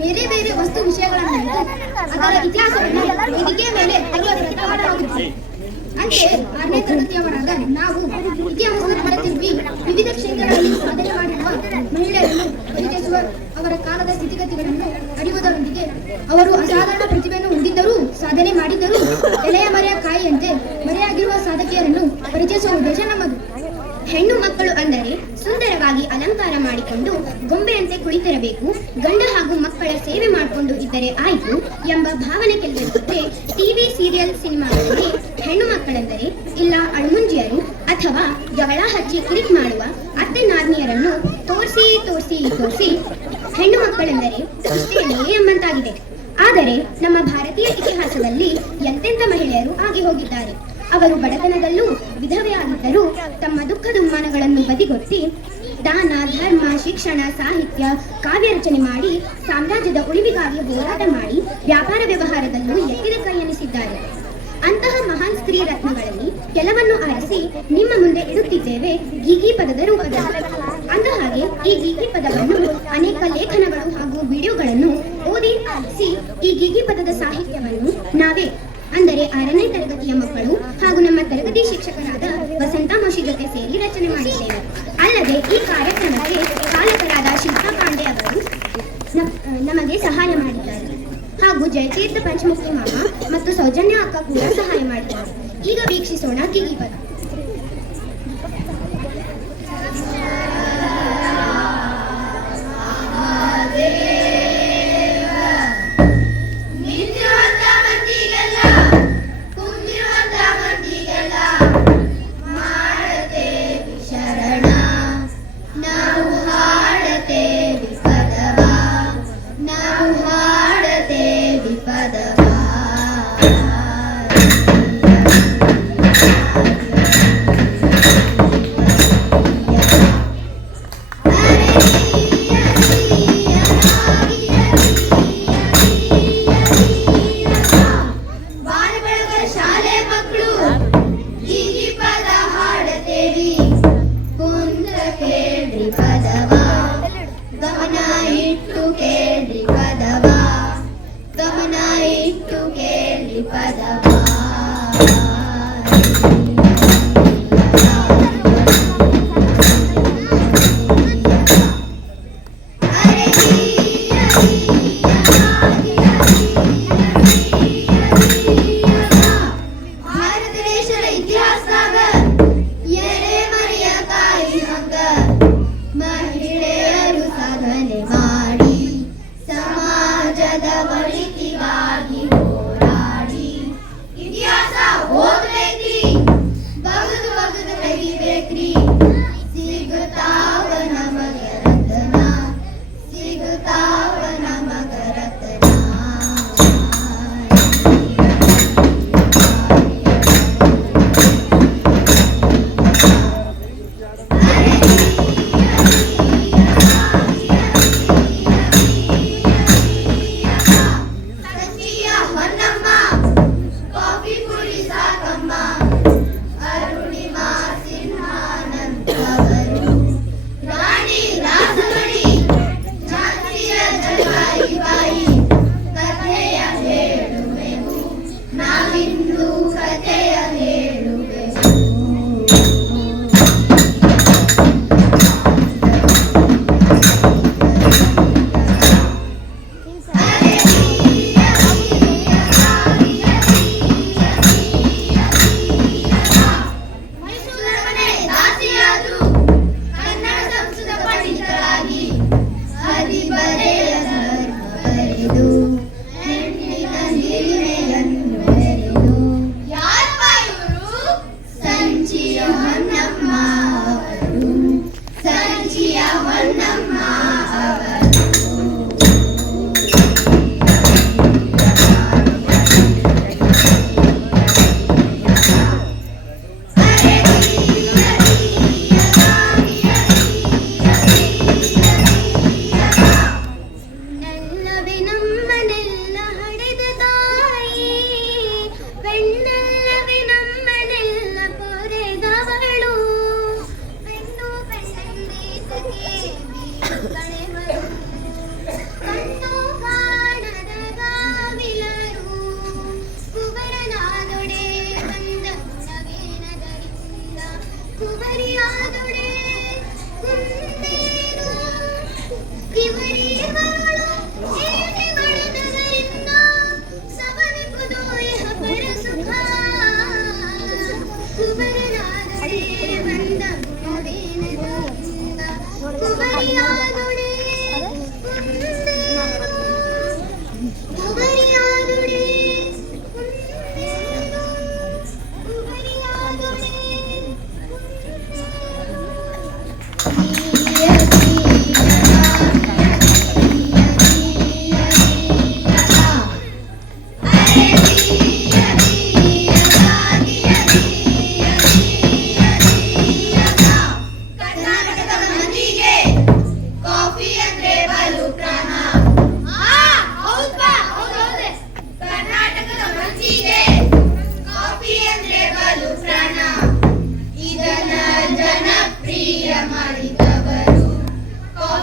ಬೇರೆ ಬೇರೆ ವಸ್ತು ವಿಷಯಗಳನ್ನು ಅದರ ಇತಿಹಾಸವನ್ನು ವೇದಿಕೆಯ ಮೇಲೆ ಮಾಡಲಾಗುತ್ತದೆ ಆರನೇ ತರಗತಿಯವರಾದ ನಾವು ಇತಿಹಾಸವನ್ನು ಪಡೆದಿದ್ವಿ ವಿವಿಧ ಕ್ಷೇತ್ರಗಳಲ್ಲಿ ಸಾಧನೆ ಮಾಡಿರುವ ಮಹಿಳೆಯರನ್ನು ಪರಿಚಯಿಸುವ ಅವರ ಕಾಲದ ಸ್ಥಿತಿಗತಿಗಳನ್ನು ಅರಿಯುವುದರೊಂದಿಗೆ ಅವರು ಅಸಾಧಾರಣ ಪ್ರತಿಭೆಯನ್ನು ಹೊಂದಿದ್ದರೂ, ಸಾಧನೆ ಮಾಡಿದ್ದರೂ ಎಲೆಯ ಮರೆಯ ಕಾಯಿಯಂತೆ ಮರೆಯಾಗಿರುವ ಸಾಧಕಿಯರನ್ನು ಪರಿಚಯಿಸುವ ಉದ್ದೇಶ ನಮ್ಮದು. ಹೆಣ್ಣು ಮಕ್ಕಳು ಅಂದರೆ ಸುಂದರವಾಗಿ ಅಲಂಕಾರ ಮಾಡಿಕೊಂಡು ಗೊಂಬೆಯಂತೆ ಕುಳಿತಿರಬೇಕು, ಗಂಡ ಹಾಗೂ ಮಕ್ಕಳ ಸೇವೆ ಮಾಡಿಕೊಂಡು ಇದ್ದರೆ ಆಯ್ತು ಎಂಬ ಭಾವನೆ ಕೆಲವಿರುತ್ತದೆ ಟಿವಿ ಸೀರಿಯಲ್ ಸಿನಿಮಾಗಳಲ್ಲಿ ಹೆಣ್ಣು ಮಕ್ಕಳೆಂದರೆ ಇಲ್ಲ ಅಣ್ಮುಂಜಿಯರು ಅಥವಾ ಜಗಳ ಹಚ್ಚಿ ಕ್ಲಿಕ್ ಮಾಡುವ ಅತ್ತೆ ನಾದ್ನಿಯರನ್ನು ತೋರಿಸಿ ತೋರಿಸಿ ತೋರಿಸಿ ಹೆಣ್ಣು ಮಕ್ಕಳೆಂದರೆ ಎಂಬಂತಾಗಿದೆ. ಆದರೆ ನಮ್ಮ ಭಾರತೀಯ ಇತಿಹಾಸದಲ್ಲಿ ಎಂತೆಂಥ ಮಹಿಳೆಯರು ಆಗಿ ಹೋಗಿದ್ದಾರೆ. ಅವರು ಬಡತನದಲ್ಲೂ ವಿಧವೆಯಾಗಿದ್ದರೂ ತಮ್ಮ ದುಃಖ ದುಮ್ಮಾನಗಳನ್ನು ಬದಿಗೊತ್ತಿ ದಾನ, ಧರ್ಮ, ಶಿಕ್ಷಣ, ಸಾಹಿತ್ಯ, ಕಾವ್ಯ ರಚನೆ ಮಾಡಿ ಸಾಮ್ರಾಜ್ಯದ ಉಳಿವಿಗಾಗಿ ಹೋರಾಟ ಮಾಡಿ ವ್ಯಾಪಾರ ವ್ಯವಹಾರದಲ್ಲೂ ಎತ್ತಿದ ಕೈಯನಿಸಿದ್ದಾರೆ ಅಂತಹ ಮಹಾನ್ ಸ್ತ್ರೀ ರತ್ನಗಳಲ್ಲಿ ಕೆಲವನ್ನು ಆರಿಸಿ ನಿಮ್ಮ ಮುಂದೆ ಇಡುತ್ತಿದ್ದೇವೆ ಗೀಗಿ ಪದದ ರೂಪದಲ್ಲಿ ಅಂದ ಹಾಗೆ ಈ ಗೀಗಿ ಪದವನ್ನು ಅನೇಕ ಲೇಖನಗಳು ಹಾಗೂ ವಿಡಿಯೋಗಳನ್ನು ಓದಿ ಆರಿಸಿ ಈ ಗೀಗಿ ಪದದ ಸಾಹಿತ್ಯವನ್ನು ನಾವೇ ಅಂದರೆ ಆರನೇ ತರಗತಿಯ ಮಕ್ಕಳು ಹಾಗೂ ನಮ್ಮ ತರಗತಿ ಶಿಕ್ಷಕರಾದ ವಸಂತ ಮೋಶಿ ಜೊತೆ ಸೇರಿ ರಚನೆ ಮಾಡಿದ್ದೇವೆ. ಅಲ್ಲದೆ ಈ ಕಾರ್ಯಕ್ರಮಕ್ಕೆ ಚಾಲಕರಾದ ಶಿಲ್ಪಾ ಪಾಂಡೆ ಅವರು ನಮಗೆ ಸಹಾಯ ಮಾಡಿದ್ದಾರೆ. ಹಾಗೂ ಜಯತೀರ್ಥ ಪಂಚಮುಖಿ ಮಾಮ ಮತ್ತು ಸೌಜನ್ಯ ಅಕ್ಕ ಕೂಡ ಸಹಾಯ ಮಾಡಿದ್ದಾರೆ. ಈಗ ವೀಕ್ಷಿಸೋಣ ಗಿಗಿ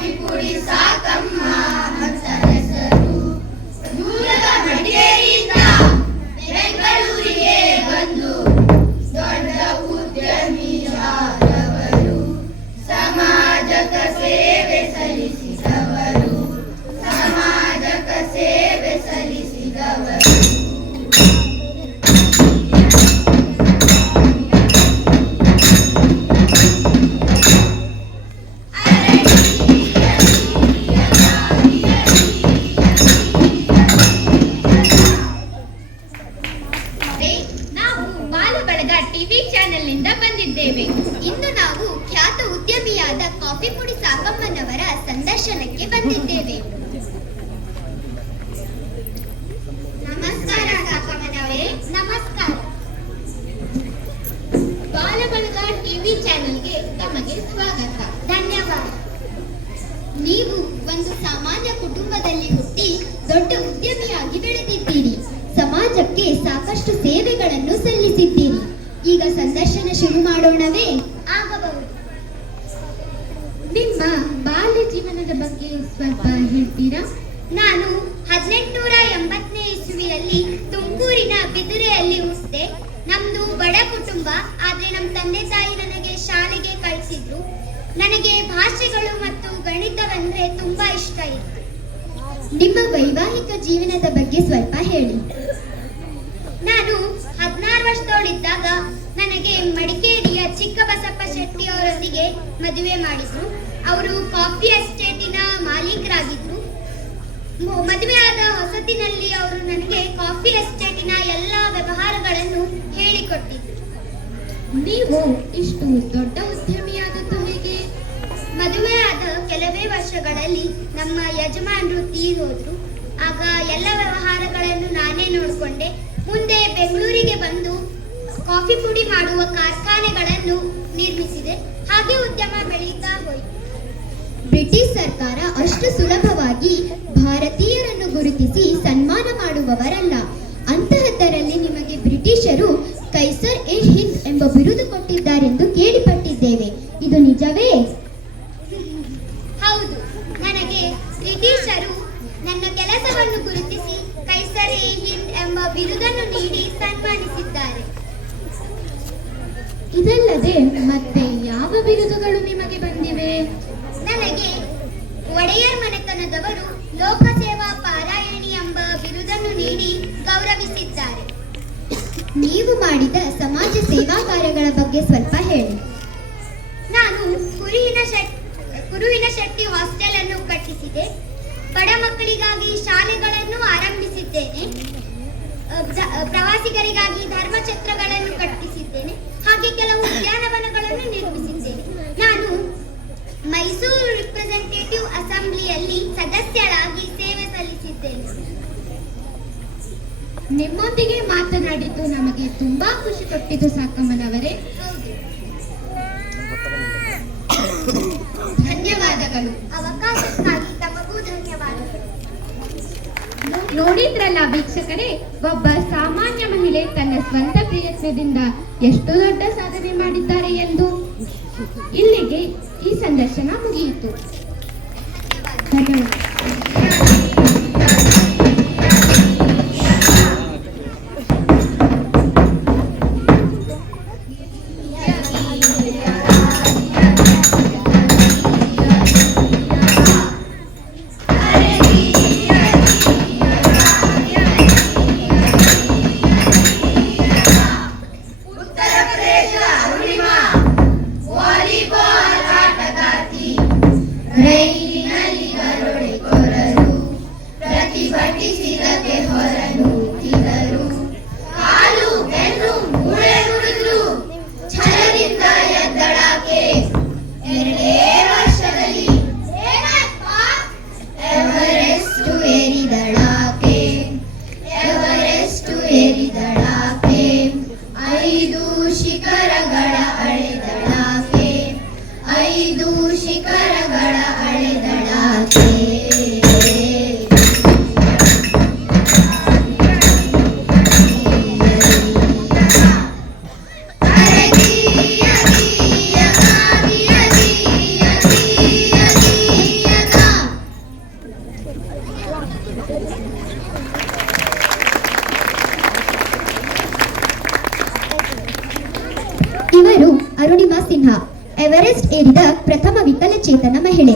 ಕಾಫಿ ಪುಡಿ ಶುರು ಮಾಡೋಣವೇ? ಆಗಬಹುದು. ನಿಮ್ಮ ಬಾಲ್ಯ ಜೀವನದ ಬಗ್ಗೆ ಸ್ವಲ್ಪ ಹೇಳ್ತೀರಾ? ನಾನು ಹದಿನೆಂಟುನೂರ ಎಂಬತ್ತನೇ ಇಸುವಿನಲ್ಲಿ ತುಮಕೂರಿನ ಬಿದುರೆಯಲ್ಲಿ ಹುಟ್ಟಿದೆ. ನಮ್ದು ಬಡ ಕುಟುಂಬ ಆದ್ರೆ ನಮ್ಮ ತಂದೆ ತಾಯಿ ನನಗೆ ಶಾಲೆಗೆ ಕಳಿಸಿದ್ರು. ನನಗೆ ಭಾಷೆಗಳು ಮತ್ತು ಗಣಿತವಂದ್ರೆ ತುಂಬಾ ಇಷ್ಟ ಇತ್ತು. ನಿಮ್ಮ ವೈವಾಹಿಕ ಜೀವನದ ಬಗ್ಗೆ ಸ್ವಲ್ಪ ಹೇಳಿ. ನಾನು ಹದಿನಾರು ವರ್ಷದವಳಿದ್ದಾಗ ನನಗೆ ಮಡಿಕೇರಿಯ ಚಿಕ್ಕಬಸಪ್ಪ ಶೆಟ್ಟಿ ಅವರೊಂದಿಗೆ ಮದುವೆ ಮಾಡಿದ್ರು. ಅವರು ಕಾಫಿ ಎಸ್ಟೇಟಿನ ಮಾಲೀಕರಾಗಿದ್ರು. ಮದುವೆ ಮದುವೆಯಾದ ಹೊಸತಿನಲ್ಲಿ ಅವರು ನನಗೆ ಕಾಫಿ ಎಸ್ಟೇಟಿನ ಎಲ್ಲ ವ್ಯವಹಾರಗಳನ್ನು ಹೇಳಿಕೊಟ್ಟಿದ್ರು. ನೀವು ಇಷ್ಟು ದೊಡ್ಡ ಉದ್ಯಮಿಯಾದದ್ದು ಹೇಗೆ? ಮದುವೆಯಾದ ಕೆಲವೇ ವರ್ಷಗಳಲ್ಲಿ ನಮ್ಮ ಯಜಮಾನರು ತೀರೋದ್ರು. ಆಗ ಎಲ್ಲ ವ್ಯವಹಾರಗಳನ್ನು ನಾನೇ ನೋಡಿಕೊಂಡೆ. ಮುಂದೆ ಬೆಂಗಳೂರಿಗೆ ಬಂದು ಕಾಫಿ ಪುಡಿ ಮಾಡುವ ಕಾರ್ಖಾನೆಗಳನ್ನು ನಿರ್ಮಿಸಿದೆ. ಹಾಗೆ ಉದ್ಯಮ ಬೆಳೆಯುತ್ತಾ ಹೋಯಿತು. ಬ್ರಿಟಿಷ್ ಸರ್ಕಾರ ಅಷ್ಟು ಸುಲಭವಾಗಿ ಭಾರತೀಯರನ್ನು ಗುರುತಿಸಿ ಸನ್ಮಾನ ಮಾಡುವವರಲ್ಲ. ಗೌರವಿಸಿದ್ದಾರೆ. ನೀವು ಮಾಡಿದ ಸಮಾಜ ಸೇವಾ ಕಾರ್ಯಗಳ ಬಗ್ಗೆ ಸ್ವಲ್ಪ ಹೇಳಿ. ನಾನು ಕುರುಹಿನ ಶೆಟ್ ಕುರುಹಿನ ಶೆಟ್ಟಿ ಹಾಸ್ಟೆಲ್ ಅನ್ನು ಕಟ್ಟಿಸಿದೆ. ಬಡ ಮಕ್ಕಳಿಗಾಗಿ ಶಾಲೆಗಳನ್ನು ಆರಂಭಿಸಿದ್ದೇನೆ. ಪ್ರವಾಸಿಗರಿಗಾಗಿ ಧರ್ಮಛತ್ರಗಳನ್ನು ಕಟ್ಟಿಸಿದ್ದೇನೆ. ಹಾಗೆ ಕೆಲವು ಉದ್ಯಾನವನಗಳನ್ನು ನಿರ್ಮಿಸಿದ್ದೇನೆ. ನಾನು ಮೈಸೂರು ರಿಪ್ರೆಸೆಂಟೇಟಿವ್ ಅಸೆಂಬ್ಲಿಯಲ್ಲಿ ಸದಸ್ಯರಾಗಿ ಸೇವೆ ಸಲ್ಲಿಸಿದ್ದೇನೆ. ನಿಮ್ಮೊಂದಿಗೆ ಮಾತನಾಡಿದ್ದು ನಮಗೆ ತುಂಬಾ ಖುಷಿ ಕೊಟ್ಟಿದ್ದು ಸಾಕಮ್ಮನವರೇ. ಧನ್ಯವಾದಗಳು. ಅವಕಾಶಕ್ಕಾಗಿ ನೋಡಿದ್ರಲ್ಲ ವೀಕ್ಷಕರೇ, ಒಬ್ಬ ಸಾಮಾನ್ಯ ಮಹಿಳೆ ತನ್ನ ಸ್ವಂತ ಪ್ರಯತ್ನದಿಂದ ಎಷ್ಟು ದೊಡ್ಡ ಸಾಧನೆ ಮಾಡಿದ್ದಾರೆ ಎಂದು. ಇಲ್ಲಿಗೆ ಈ ಸಂದರ್ಶನ ಮುಗಿಯಿತು. ಧನ್ಯವಾದ ಅರುಣಿಮಾ ಸಿನ್ಹಾ, ಎವರೆಸ್ಟ್ ಏರಿದ ಪ್ರಥಮ ವಿಕಲಚೇತನ ಮಹಿಳೆ.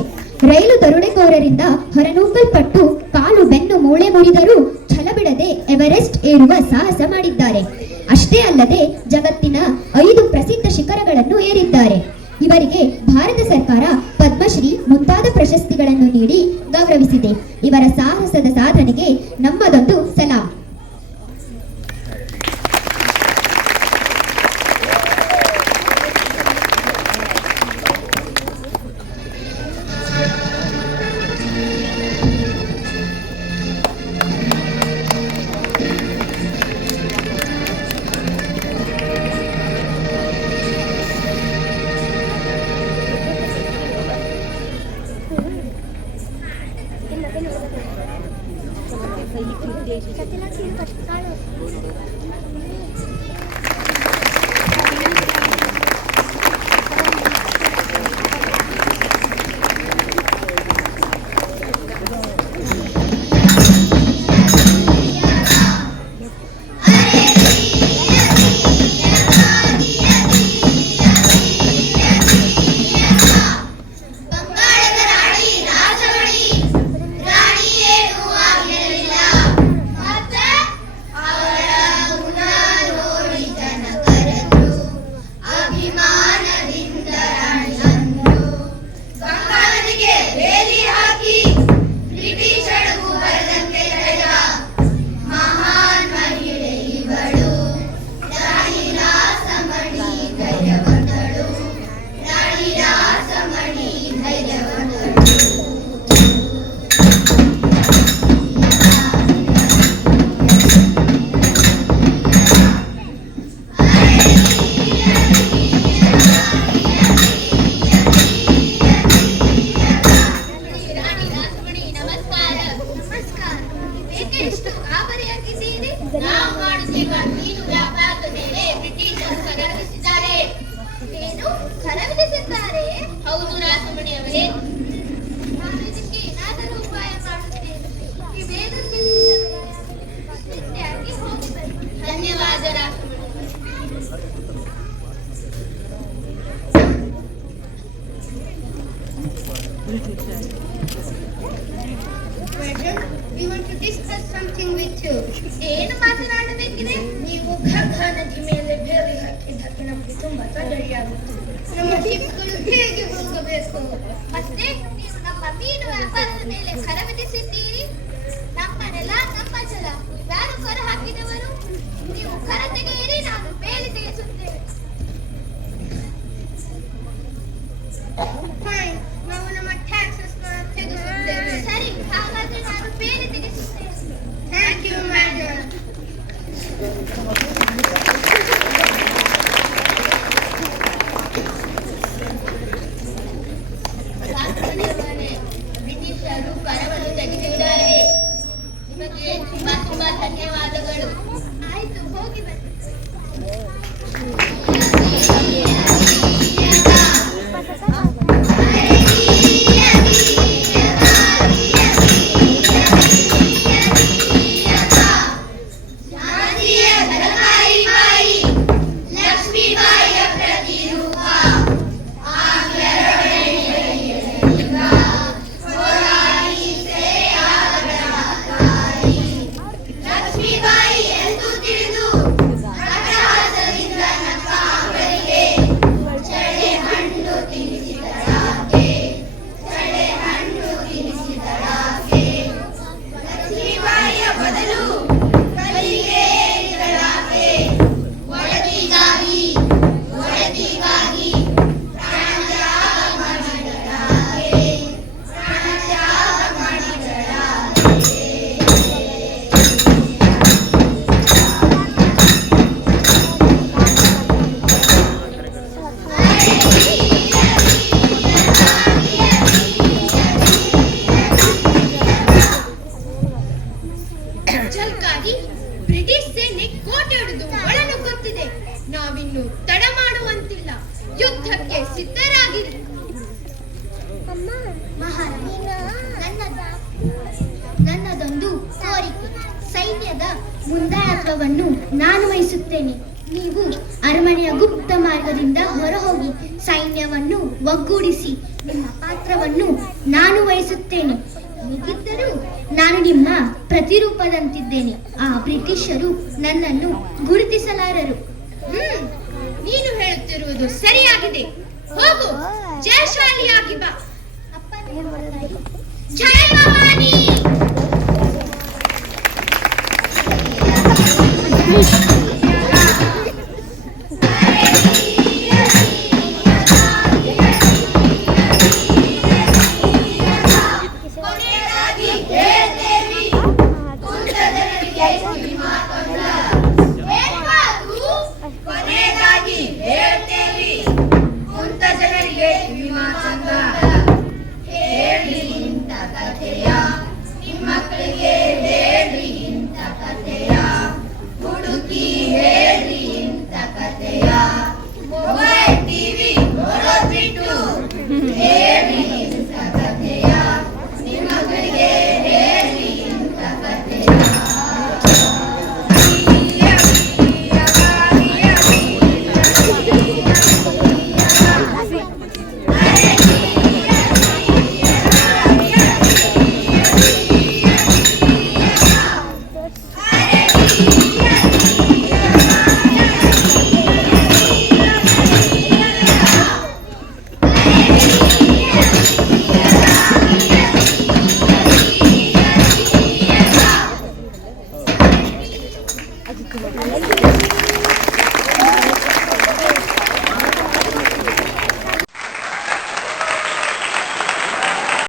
ರೈಲು ದರೋಡೆಕೋರರಿಂದ ಹೊರನೂಕಲ್ಪಟ್ಟು ಕಾಲು ಬೆನ್ನು ಮೂಳೆ ಮುರಿದರೂ ಛಲ ಬಿಡದೆ ಎವರೆಸ್ಟ್ ಏರುವ ಸಾಹಸ ಮಾಡಿದ್ದಾರೆ. ಅಷ್ಟೇ ಅಲ್ಲದೆ ಜಗತ್ತಿನ ಐದು ಪ್ರಸಿದ್ಧ ಶಿಖರಗಳನ್ನು ಏರಿದ್ದಾರೆ. ಇವರಿಗೆ ಭಾರತ ಸರ್ಕಾರ ಪದ್ಮಶ್ರೀ ಮುಂತಾದ ಪ್ರಶಸ್ತಿಗಳನ್ನು ನೀಡಿ ಗೌರವಿಸಿದೆ. ಇವರ ಸಾಹಸದ ಸಾಧನೆಗೆ ನಮ್ಮದೊಂದು ಮೇಲೆ ಕರವಟಿ ಸಿದ್ದೀರಿ ತುಂಬಾ ಧನ್ಯವಾದಗಳು. ಆಯ್ತು ಹೋಗಿ ಬನ್ನಿ. ನಾನು ನಿಮ್ಮ ಪ್ರತಿರೂಪದಂತಿದ್ದೇನೆ ಆ ಬ್ರಿಟಿಷರು ನನ್ನನ್ನು ಗುರುತಿಸಲಾರರು. ನೀನು ಹೇಳುತ್ತಿರುವುದು ಸರಿಯಾಗಿದೆ. ಹೋಗು ಜಯಶಾಲಿಯಾಗಿ ಬಾ. ಜಯ